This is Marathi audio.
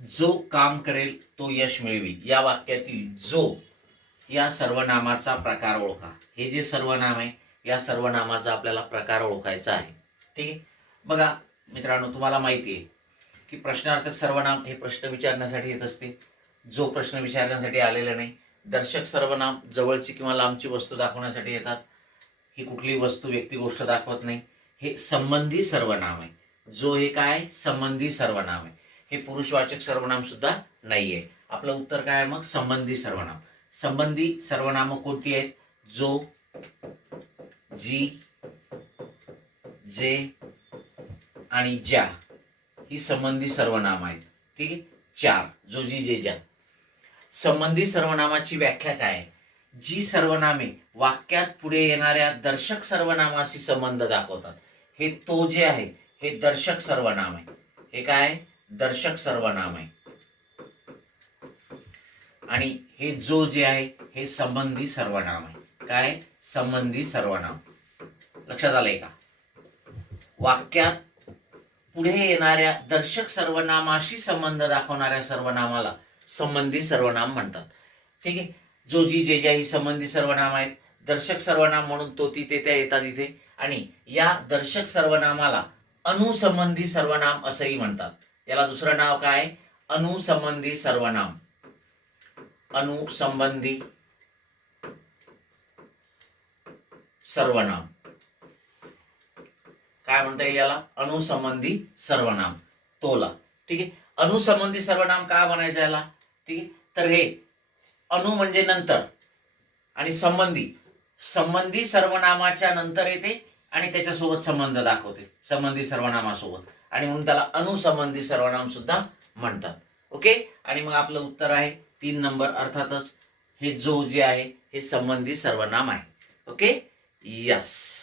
जो काम करेल तो यश मिळवी या वाक्यातील जो या सर्वनामाचा प्रकार ओळखा. हे जे सर्वनाम आहे या सर्वनामाचा आपल्याला प्रकार ओळखायचा आहे. ठीक आहे? बघा मित्रांनो तुम्हाला माहिती आहे की प्रश्नार्थक सर्वनाम हे प्रश्न विचारण्यासाठी येत असते. जो प्रश्न विचारण्यासाठी आलेला नाही दर्शक सर्वनाम जवळची किंवा लांबची वस्तू दाखवण्यासाठी येतात. ही कुठली वस्तू व्यक्ती गोष्ट दाखवत नाही. हे संबंधी सर्वनाम आहे. जो हे काय संबंधी सर्वनाम आहे. हे पुरुषवाचक सर्वनाम सुद्धा नाहीये. आपलं उत्तर काय आहे मग? संबंधी सर्वनाम. संबंधी सर्वनाम कोणती आहेत? जो जी जे आणि ज्या. ही संबंधी सर्वनाम आहेत. ठीक आहे? चार. जो जी जे ज्या. संबंधी सर्वनामाची व्याख्या काय आहे? जी सर्वनामे वाक्यात पुढे येणाऱ्या दर्शक सर्वनामाशी संबंध दाखवतात. हे तो जे आहे हे दर्शक सर्वनाम आहे. हे काय आहे? दर्शक सर्वनाम आहे. आणि हे जो जे आहे हे संबंधी सर्वनाम आहे. काय? संबंधी सर्वनाम. लक्षात आलंय का? वाक्यात पुढे येणाऱ्या दर्शक सर्वनामाशी संबंध दाखवणाऱ्या सर्वनामाला संबंधी सर्वनाम म्हणतात. ठीक आहे? जो जी जे ज्या ही संबंधी सर्वनाम आहेत. दर्शक सर्वनाम म्हणून तो ती ते त्या येतात इथे. आणि या दर्शक सर्वनामाला अनुसंबंधी सर्वनाम असंही म्हणतात. याला दुसरं नाव काय? आहे? अनुसंबंधी सर्वनाम. अनुसंबंधी सर्वनाम. काय म्हणता येईल याला? अनुसंबंधी सर्वनाम. तोला. ठीक आहे? अनुसंबंधी सर्वनाम का बनायचं याला? ठीक आहे? तर हे अनु म्हणजे नंतर आणि संबंधी. संबंधी सर्वनामाच्या नंतर येते आणि त्याच्यासोबत संबंध दाखवते. संबंधी सर्वनामासोबत. आणि म्हणून त्याला अनुसंबंधी सर्वनाम सुद्धा म्हणतात. ओके? आणि मग आपलं उत्तर आहे तीन नंबर अर्थातच हे जो जे आहे हे संबंधी सर्वनाम आहे. ओके? यस